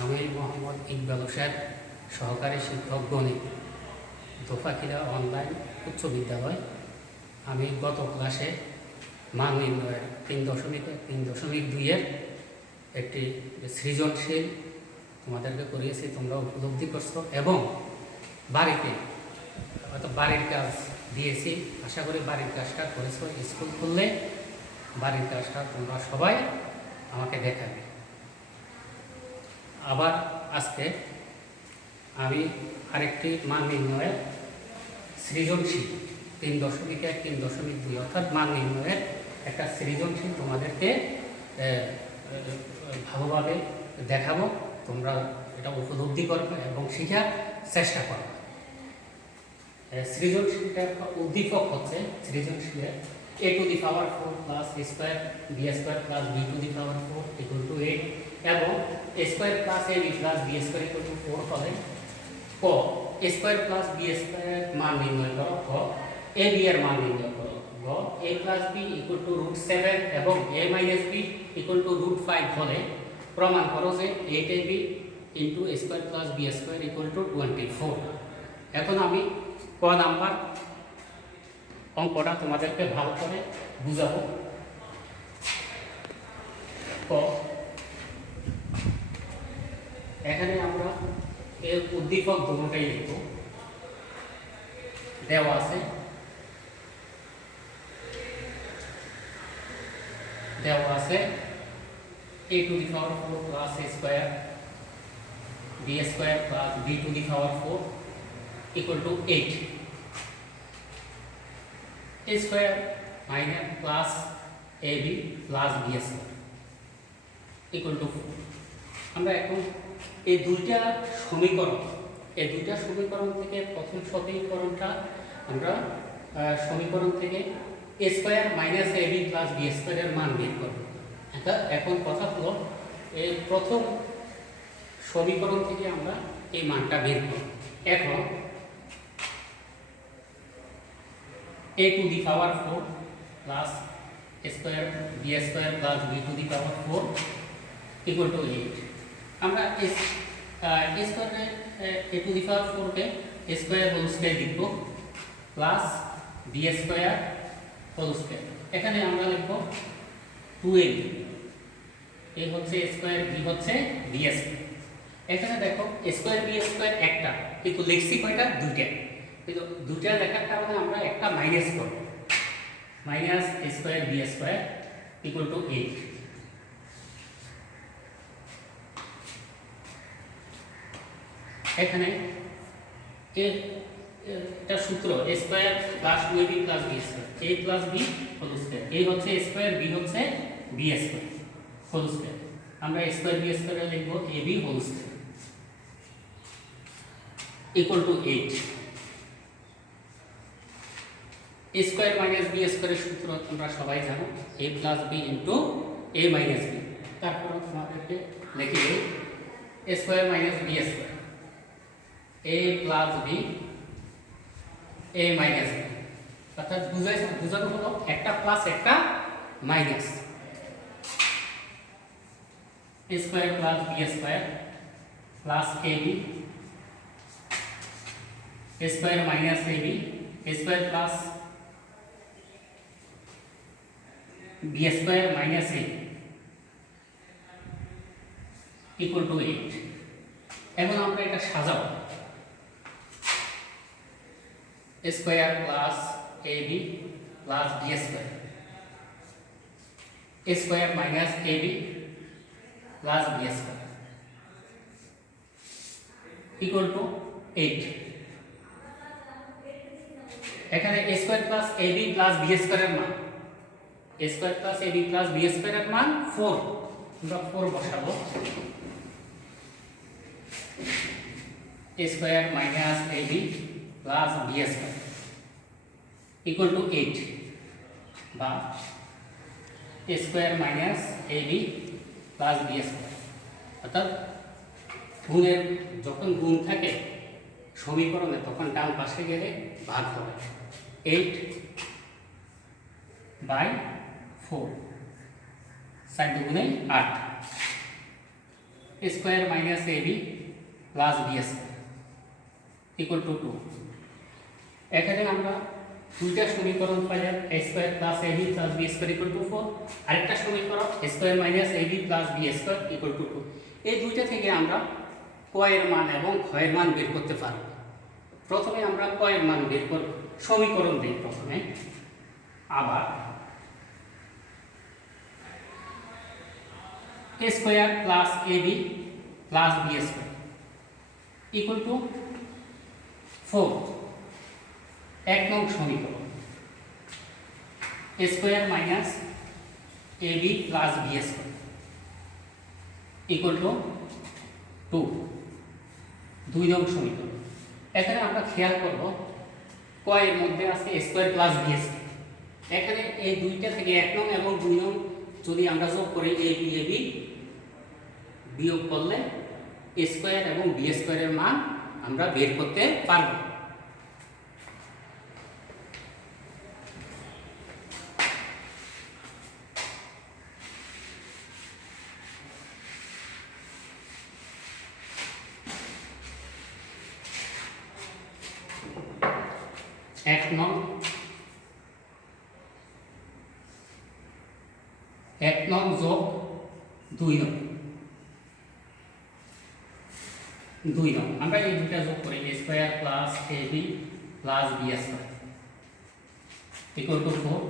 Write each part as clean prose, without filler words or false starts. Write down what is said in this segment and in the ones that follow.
আমি মোহাম্মদ ইকবাল হোসেন, সহকারী শিক্ষক গণিত, দোফাখিলা অনলাইন উচ্চ বিদ্যালয়। আমি গত ক্লাসে মান নির্ণয়ের 3.1.3.2-এর একটি সৃজনশীল তোমাদেরকে করিয়েছি, তোমরা উপলব্ধি করছো এবং বাড়িতে হয়তো বাড়ির কাজ দিয়েছি, আশা করি বাড়ির কাজটা করেছো। স্কুল খুললে বাড়ির কাজটা তোমরা সবাই আমাকে দেখাবে। আবার আজকে আমি আরেকটি মান নির্ণয়ের সৃজনশীল 3.1.3.2 অর্থাৎ মান নির্ণয়ের একটা সৃজনশীল তোমাদেরকে ভালোভাবে দেখাবো। তোমরা এটা উপলব্ধি করবে এবং শেখার চেষ্টা করবে। সৃজনশীলটার উদ্দীপক হচ্ছে সৃজনশীলের a⁴ plus a square b square plus b⁴ = 8 এবং a square plus ab plus b square = 4 হলে ক a square plus b square মান নির্ণয় করো, খ ab এর মান নির্ণয় করো, গ a প্লাস b = √7 এবং a মাইনাস b √5 হলে প্রমাণ করো যে 8ab * a square plus b square = 24। এখন আমি ক নাম্বার অঙ্কটা তোমাদেরকে ভালো করে বুঝাবো। ক এখানে আমরা এর উদ্দীপক দুটোটাই লিখব। দেওয়া আছে a⁴ plus a square b square plus b⁴ = 8, a square minus plus ab plus b square = 4। আমরা এখন এই দুইটা সমীকরণ থেকে প্রথম সমীকরণটা আমরা সমীকরণ থেকে a square minus ab plus b স্কোয়ারের মান বের করব। এখন কথা হলো এই প্রথম সমীকরণ থেকে আমরা এই মানটা বের করব। এখন a⁴ plus a square b square plus b⁴ = 8। আমরা a⁴কে a স্কোয়ার হোল স্কোয়ার লিখব plus b square whole square. এখানে আমরা লিখব 2ab, a হচ্ছে a স্কোয়ার, b হচ্ছে b স্কোয়ার। এখানে দেখো a স্কোয়ার b স্কোয়ার একটা, কিন্তু লিখছি কয়টা? দুইটা। কিন্তু দুইটা লেখার কারণে আমরা একটা মাইনাস করব, minus a square b square = 8। এখানে এটা সূত্র a square plus 2ab plus b square, a plus b whole square. a হচ্ছে a স্কোয়ার, b হচ্ছে b স্কোয়ার হোল স্কোয়ার। আমরা a স্কোয়ার b স্কোয়ার লিখব ab whole square = 8। a square minus b স্কোয়ারের সূত্র তোমরা সবাই জানো, a plus b * a minus b। তারপর তোমাদেরকে লিখে দেই a square minus b square, a plus b a minus b। অর্থাৎ বুঝানো হলো একটা প্লাস একটা minus. a square plus b square plus ab, a square minus ab, a square plus b square minus a = 8। এখন আমরা এটা সাজাবো, a square plus ab plus b square, a square minus ab plus b square = 8। এখানে a square plus ab plus b স্কোয়ারের মান, a square plus ab plus b স্কোয়ারের মান 4। আমরা 4 বসাবো। a square minus ab plus b square = 8 বা a square minus ab plus b square. অর্থাৎ গুণের যখন গুণ থাকে সমীকরণে তখন ডান পাশে গেলে ভাগ হবে 8/4, 4 × 8। Square minus A B plus B square equal to 2। এখানে আমরা দুইটা সমীকরণ পাইলাম, A square plus A B plus B square equal to 4। আরেকটা সমীকরণ square minus A B plus B square equal to 2। এই দুইটা থেকে আমরা ক এর মান এবং খ এর মান বের করতে পারব। প্রথমে আমরা ক এর মান বের করব, সমীকরণ দিই প্রথমে। আবার A square plus A B plus B square equal to 4। 1 নং সমীকরণ A square minus A B plus B square equal to 2। 2 নং সমীকরণ। এখানে আমরা খেয়াল করব ক এর মধ্যে আছে এ স্কোয়ার প্লাস বি স্কোয়ার। এখানে এই দুইটা থেকে 1 নং এবং 2 নং যদি আমরা যোগ করি এ বি বিয়োগ করলে এ স্কোয়ার এবং বি স্কোয়ারের মান আমরা বের করতে পারব। এক নং যোগ 2 নং, 2 নং আমরা এই দুইটা যোগ করি A square plus A B plus B square equal to 4।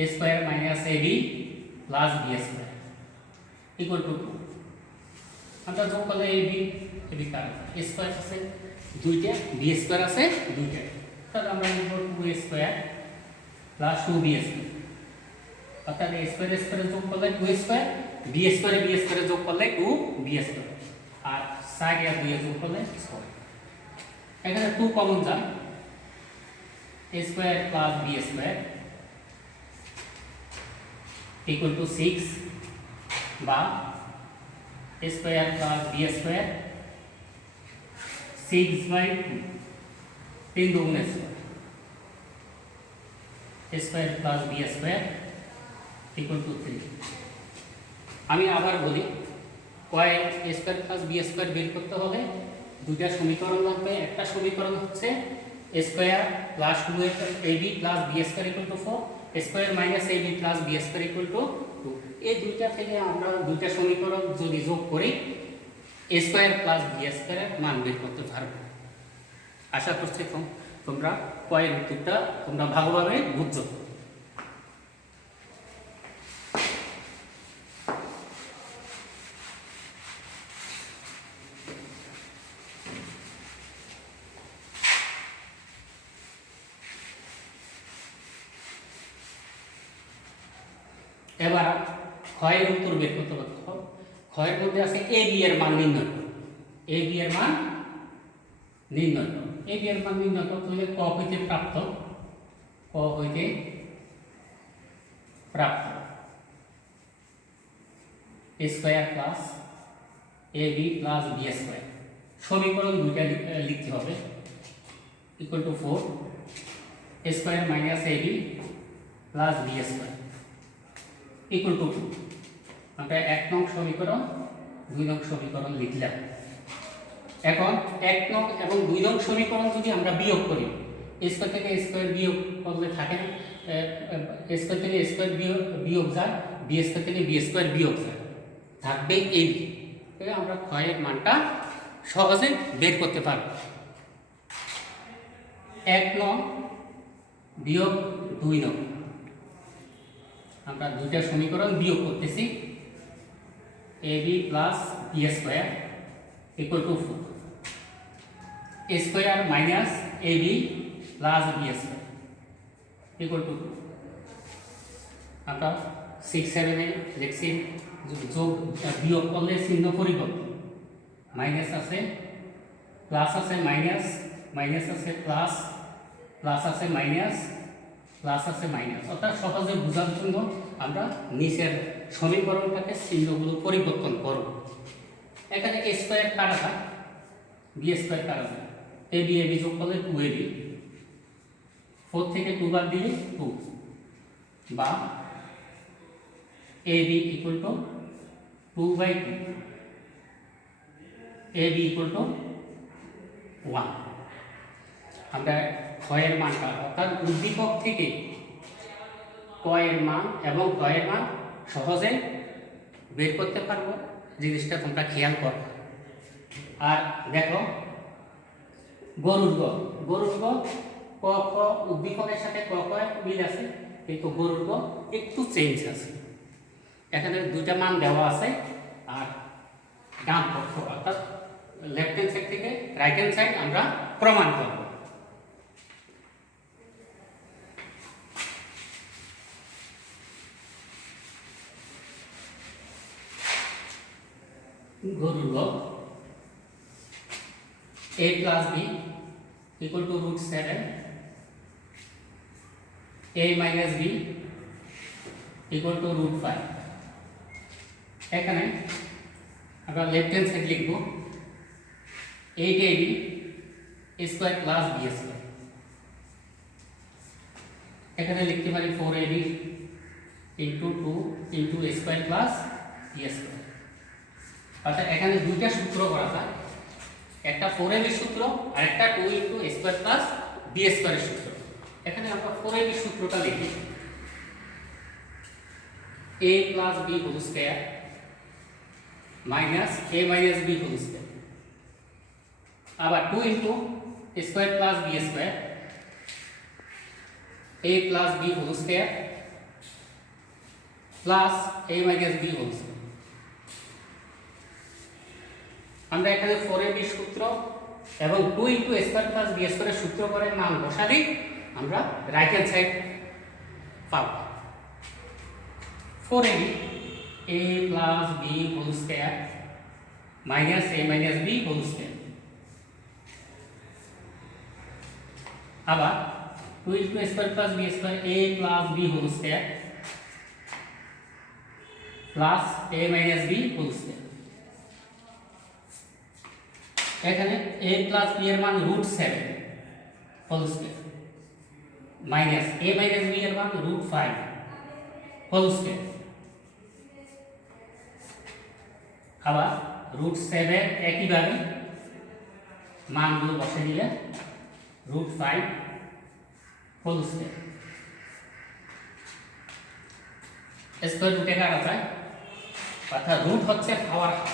A square minus A B plus B square equal to 2। আমরা যোগ করলে A B car A square আছে দুইটা, বি স্কোয়ার আছে দুইটা, তাহলে আমরা লিখব 2 স্কোয়ার প্লাস 2 বি স্কোয়ার। অর্থাৎ এ স্কোয়ার যোগ করলে 2 স্কোয়ার, বি স্কোয়ার যোগ করলে 2 বি স্কোয়ার, আর সাইড আর 2 যোগ করলে 6। এখানে 2 কমন যায়, A square plus B square equal to 6 বা A square plus B square 6/2 3 দুগুণে square A square plus B square equal to 3। আমি আবার বলি কয় A square plus B square বের করতে হলে দুইটা সমীকরণ লাগবে। একটা সমীকরণ হচ্ছে A square plus 2 A B plus B square equal to 4, square minus A B plus B square equal to 2। এই দুইটা থেকে আমরা দুইটা সমীকরণ যদি যোগ করি এ স্কোয়ার প্লাস বি স্কোয়ারের মান বের করতে পারবো। আশা করছি তোমরা কয়ের উত্তরটা তোমরা ভালোভাবে বুঝছো। এবার ক্ষয়ের উত্তর বের করতে পারতে হবে। ক্ষয়ের মধ্যে আছে এ বি এর মান নির্ণয়। এ বি এর মান নির্ণয়, এ বি এর মান নির্ণয় করতে হলে ক হইতে প্রাপ্ত, ক হইতে প্রাপ্ত A square plus A B plus B square সমীকরণ দুইটা লিখতে হবে equal to 4 A square minus A B plus B square equal to 2। আমরা 1 নং সমীকরণ 2 নং সমীকরণ লিখলাম। এখন 1 নং এবং 2 নং সমীকরণ যদি আমরা বিয়োগ করি, এ স্কোয়ার থেকে স্কোয়ার বিয়োগ করলে থাকে না, এ স্কোয়ার থেকে স্কোয়ার বিয়োগ যায়, বি স্কোয়ার থেকে বি স্কোয়ার বিয়োগ যায়, থাকবে এ বি। আমরা ক্ষয়ের মানটা সহজে বের করতে পারব। 1 নং বিয়োগ 2 নং আমরা দুইটা সমীকরণ বিয়োগ করতেছি, A B plus B square equal to 4 A square minus A B plus B square equal to 2। আমরা 6, 7 এ লিখছি যোগ বিয়োগ করলে চিহ্ন পরিবর্তন, মাইনাস আছে প্লাস আছে মাইনাস, মাইনাস আছে প্লাস, প্লাস আছে মাইনাস, প্লাস আছে মাইনাস। অর্থাৎ সহজে বোঝার জন্য আমরা নিচের সমীকরণটাকে চিহ্নগুলো পরিবর্তন করব। এখানে এ স্কোয়ার কাটা যায়, বি স্কোয়ার কাটা যায়, এ বি যোগ করলে 2 এ বি, 4 থেকে 2 বাদ দিলে 2 বা A B equal to 2/2 A B equal to 1। আমরা ক্ষয়ের মানটা অর্থাৎ উদ্দীপক থেকে কয়ের মান এবং ক্ষয়ের মান সহজে বের করতে পারবো, জিনিসটা তোমরা খেয়াল করো। আর দেখো গরুর গ, ক খ উদ্দীপকের সাথে ক খ মিল আছে, কিন্তু গরুর গ একটু চেঞ্জ আছে। এখানে দুইটা মান দেওয়া আছে, আর ডান পক্ষ অর্থাৎ লেফট হ্যান্ড সাইড থেকে রাইট হ্যান্ড সাইড আমরা প্রমাণ করব। গরুর গ a plus b equal to root 7, a minus b equal to root 5। এখানে আমরা লেফট হ্যান্ড সাইড লিখব 8ab square plus b square. এখানে লিখতে পারি 4ab into 2 into a square plus b square. অর্থাৎ এখানে দুইটা সূত্র করা যায়, একটা 4ab সূত্র আর একটা 2 into a square plus b স্কয়ারের সূত্র। এখানে আমরা 4ab সূত্রটা লিখি a plus b whole square minus a minus b whole square, আবার 2 into a square plus b square, a plus b whole square plus a minus b whole square. আমরা এখানে 4ab সূত্র এবং 2 into a square plus b স্কয়ারের সূত্র করে মান বসালেই আমরা রাইট হ্যান্ড সাইড পাব। 4ab a plus b whole square minus a minus b whole square, আবার 2 into a square plus b square a plus b whole square plus a minus b whole square. এখানে a plus b এর মান root 7 whole square minus a minus b এর মান root 5 whole square, আবার root 7 একইভাবে মানগুলো বসে দিলে রুট 5 হোল স্কয়ার। স্কয়ার রুটে কাটা যায়, অর্থাৎ রুট হচ্ছে পাওয়ার হাফ,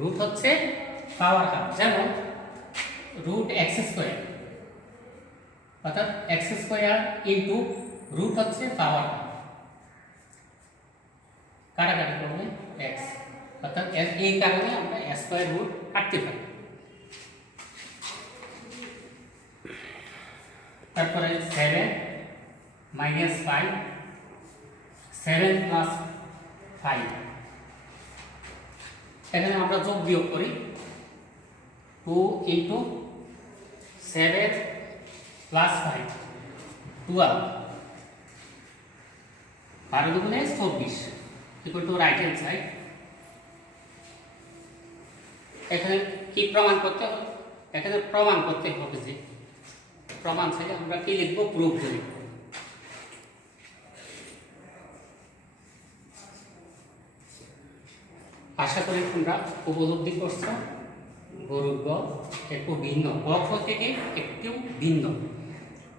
রুট হচ্ছে পাওয়ার হাফ। যেমন রুট এক্স স্কয়ার অর্থাৎ এক্স স্কয়ার ইন্টু রুট হচ্ছে পাওয়ার হাফ, কাটাকাটি করলে এক্স, অর্থাৎ এই কারণে আমরা স্কয়ার রুট কাটতে পারি। তারপরে 7 মাইনাস 5, 7 প্লাস 5, এখানে আমরা যোগ বিয়োগ করি 2 ইন্টু 7 প্লাস 5 12, 12 দুগুণে 24 equal to right hand side. এখানে কি প্রমাণ করতে হবে? এখানে প্রমাণ করতে হবে যে প্রমাণ থেকে আমরা কি লিখব? প্রুফ করি। আশা করি তোমরা উপলব্ধি করছো গরুর গ একটু ভিন্ন, ক থেকে একটু ভিন্ন।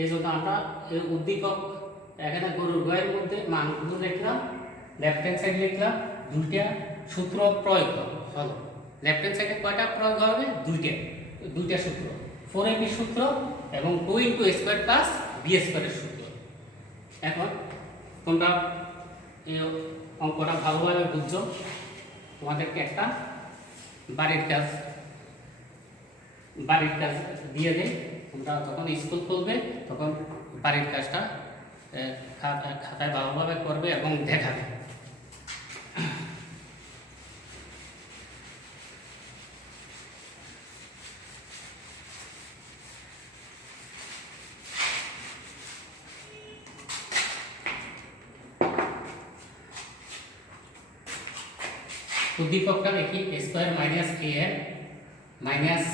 এই জন্য আমরা এই উদ্দীপক এখানে গরুর গয়ের মধ্যে মানগুলো লিখলাম, লেফট হ্যান্ড সাইড লিখলাম, দুইটা সূত্র প্রয়োগ হলো। লেফট হ্যান্ড সাইডে কয়টা প্রয়োগ হবে? দুইটা সূত্র, 4ab সূত্র এবং 2 into a square plus b স্কয়ারের সূত্র। এখন তোমরা এই অঙ্কটা ভালোভাবে বুঝছো, তোমাদেরকে একটা বাড়ির কাজ দিয়ে দেয়। তোমরা যখন স্কুল খুলবে তখন বাড়ির কাজটা খাতায় ভালোভাবে করবে এবং দেখাবে। উদ্দীপকটা দেখি a স্কয়ার মাইনাস a এর মাইনাস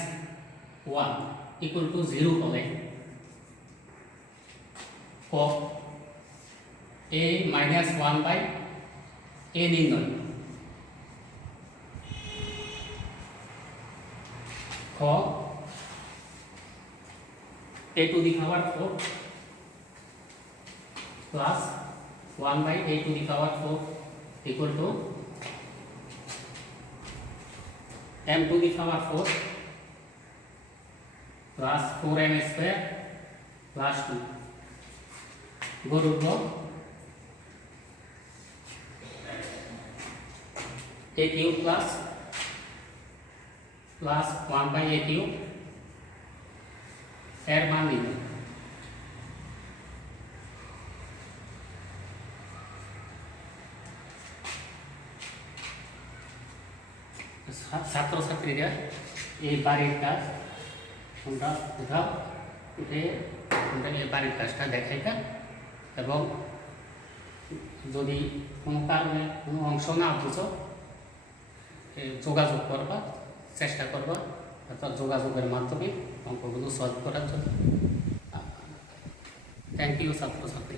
1 ইকুয়াল টু 0 হলে ক a মাইনাস 1 বাই a নির্ণয়। খ a to the power 4 plus 1 by a to the power 4 equal to m to the power 4 plus 4m square plus 2 go to a cube plus 1 by a cube এর মান নিন ছাত্রছাত্রীরা এই বাড়ির কাজ তোমরা কোথাও উঠে তোমরা এই বাড়ির কাজটা দেখাইবা এবং যদি কোনো কারণে কোনো অংশ না বুঝো যোগাযোগ করবা চেষ্টা করবা অর্থাৎ যোগাযোগের মাধ্যমে অঙ্কগুলো সলভ করার জন্য থ্যাংক ইউ ছাত্রছাত্রী।